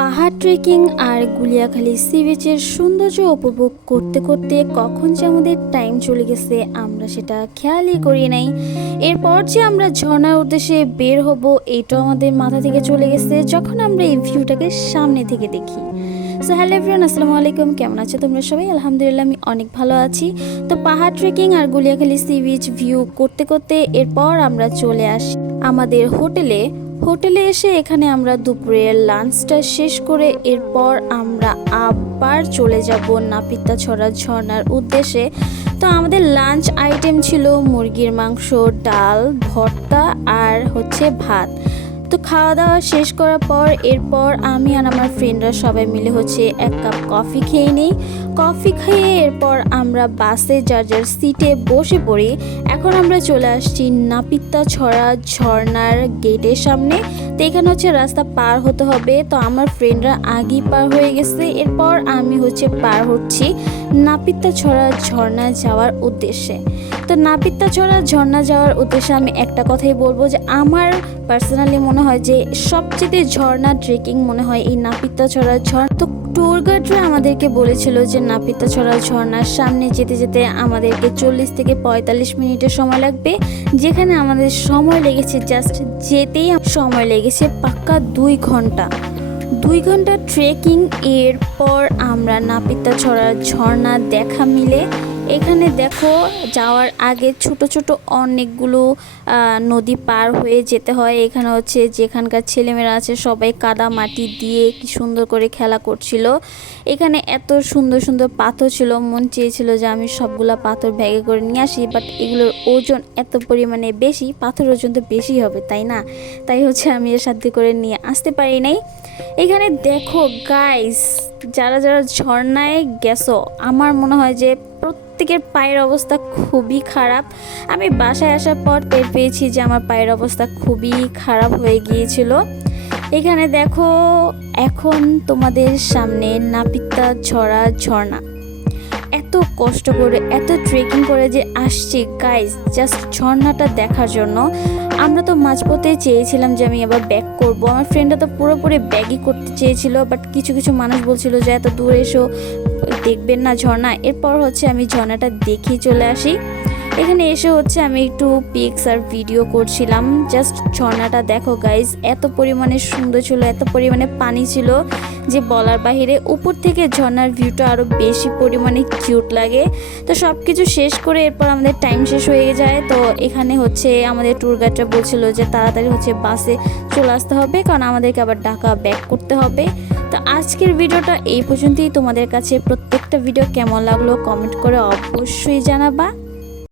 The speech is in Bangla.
পাহাড় ট্রেকিং আর গুলিয়াখালী সি বিচের সৌন্দর্য উপভোগ করতে করতে কখন যে আমাদের টাইম চলে গেছে আমরা সেটা খেয়ালই করি নাই। এরপর যে আমরা ঝর্ণার উদ্দেশ্যে বের হব এটাও আমাদের মাথা থেকে চলে গেছে যখন আমরা এই ভিউটাকে সামনে থেকে দেখি। সো হ্যালো এভরিওয়ান, আসসালামু আলাইকুম, কেমন আছো তোমরা সবাই? আলহামদুলিল্লাহ আমি অনেক ভালো আছি। তো পাহাড় ট্রেকিং আর গুলিয়াখালী সি বিচ ভিউ করতে করতে এরপর আমরা চলে আসি আমাদের হোটেলে এসে এখানে আমরা দুপুরের লাঞ্চটা শেষ করে এরপর আমরা আবার চলে যাব নাপিতাছড়া ঝর্ণার উদ্দেশ্যে। তো আমাদের লাঞ্চ আইটেম ছিল মুরগির মাংস, ডাল, ভর্তা আর ভাত। তো খাওয়া দাওয়া শেষ করার পর এরপর আমি আর আমার ফ্রেন্ডরা সবাই মিলে এক কাপ কফি খেয়ে নিই। কফি খেয়ে এরপর আমরা বাসে যার যার সিটে বসে পড়ি। এখন আমরা চলে আসছি নাপিতাছড়া ঝর্ণার গেটের সামনে। তো এখানে রাস্তা পার হতে হবে। তো আমার ফ্রেন্ডরা আগেই পার হয়ে গেছে, এরপর আমি পার হচ্ছি নাপিতাছড়া ঝর্ণা যাওয়ার উদ্দেশ্যে। তো নাপিতাছড়া ঝর্ণা যাওয়ার উদ্দেশ্যে আমি একটা কথাই বলবো যে আমার পার্সোনালি মনে হয় যে সবচেয়ে ঝর্ণা ট্রেকিং মনে হয় এই নাপিতাছড়া ঝর্ণা। তো ট্যুর গাইডরা আমাদেরকে বলেছিল যে নাপিতাছড়া ঝর্ণার সামনে যেতে যেতে আমাদেরকে 40 থেকে 45 মিনিটের সময় লাগবে, যেখানে আমাদের সময় লেগেছে জাস্ট যেতেই সময় লেগেছে পাক্কা 2 ঘন্টা। 2 ঘন্টা ট্রেকিং। এরপর আমরা নাপিতাছড়া ঝর্ণা দেখা মিলে এখানে দেখো যাওয়ার আগে ছোট ছোট অনেকগুলো নদী পার হয়ে যেতে হয়। এখানে যেখানকার ছেলেমেয়েরা আছে সবাই কাদা মাটি দিয়ে কি সুন্দর করে খেলা করছিল। এখানে এত সুন্দর সুন্দর পাথর ছিল, মন চেয়েছিল যে আমি সবগুলা পাথর ব্যাগে করে নিয়ে আসি, বাট এগুলোর ওজন এত পরিমাণে বেশি, পাথর ওজন তো বেশি হবে তাই না, তাই আমি এর সাথে করে নিয়ে আসতে পারি নাই। এখানে দেখো গাইস, যারা যারা ঝর্ণায় গেছো আমার মনে হয় যে প্রত্যেকের পায়ের অবস্থা খুবই খারাপ। আমি বাসায় আসার পর টের পেয়েছি যে আমার পায়ের অবস্থা খুবই খারাপ হয়ে গিয়েছিল। এখানে দেখো এখন তোমাদের সামনে নাপিতাছড়া ঝর্ণা। এত কষ্ট করে এত ট্রেকিং করে যে আসছি গাইস জাস্ট ঝর্ণাটা দেখার জন্য। আমরা তো মাঝপথে চেয়েছিলাম যে আমি আবার ব্যাক করব, আমার ফ্রেন্ডরা তো পুরোপুরি ব্যাগই করতে চেয়েছিল, বাট কিছু কিছু মানুষ বলছিল যে এত দূর এসো দেখবেন না ঝর্ণা। এরপর আমি ঝর্ণাটা দেখেই চলে আসি। এখানে এসে আমি একটু পিকস আর ভিডিও করছিলাম। জাস্ট ঝর্ণাটা দেখো গাইজ, এত পরিমাণে সুন্দর ছিল, এত পরিমাণে পানি ছিল যে বলার বাহিরে। উপর থেকে ঝর্ণার ভিউটা আরও বেশি পরিমাণে কিউট লাগে। তো সব কিছু শেষ করে এরপর আমাদের টাইম শেষ হয়ে যায়। তো এখানে আমাদের ট্যুর গাইডরা বলছিল যে তাড়াতাড়ি বাসে চলে আসতে হবে, কারণ আমাদেরকে আবার ঢাকা ব্যাক করতে হবে। তো আজকের ভিডিওটা এই পর্যন্তই। তোমাদের কাছে প্রত্যেকটা ভিডিও কেমন লাগলো কমেন্ট করে অবশ্যই জানাবা।